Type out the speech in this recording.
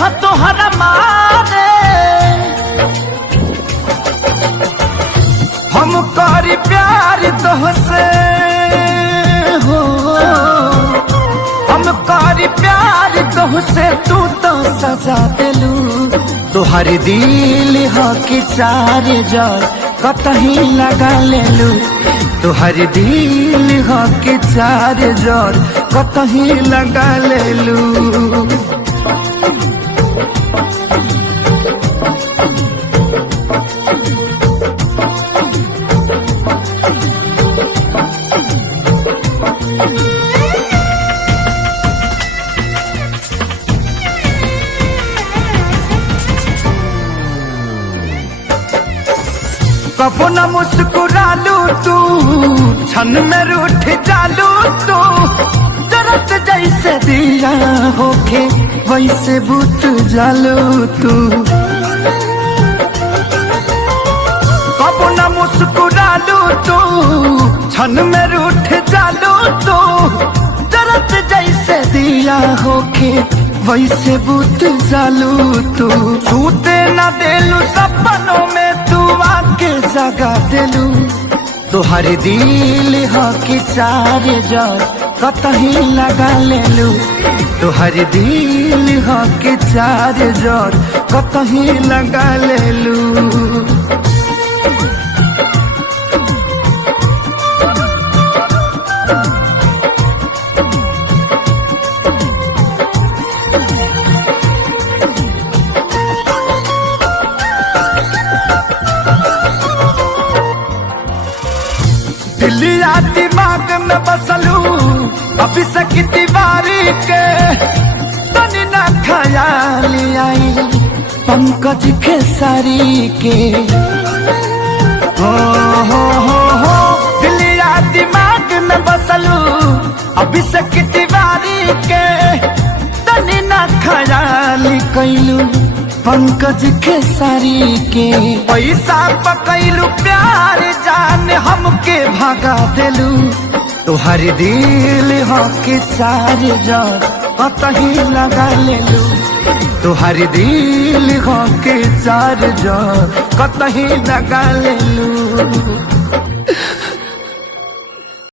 हाँ तोहरा मारे हम करी प्यार तोहसे हो, हम करी प्यार तोहसे तू तो सजा दिलू। तोहर दिल हो कि चार जर कतही लगा लेलू, तोहर दिल हो कि चार जर कतही लगा लेलू। कबो न मुस्कुरालू तू, क्षण में रूठ जालू तू। जरत जैसे दिया होके वैसे बुत जालू तू। कबो न मुस्कुरालू तू, क्षण में रूठ जालू तू। जरत जैसे दिया होके वैसे बुत जालू तू। सूते न देलू सपनों में तू आके जगा दिलू। तोहर दिल हो कि चार जर कतही लगा लेलू, तोहर दिल हो कि चार जर कतही लगा लेलू। दिलिया दिमाग में बसलू अभी से की दीवारी के। तनी ना ख्याल आई पंकज खेसारी के। हो दिलिया दिमाग में बसलू अभी से की दीवारी के। तनी ना ख्याल कैलू पंकज खेसारी के। पैसा पकैलू प्यार जान हमके भागा दिलू। तोहर दिल हो कि चार जर कतही लगा लेलू, तोहर दिल हो कि चार जर कतही लगा लेलू।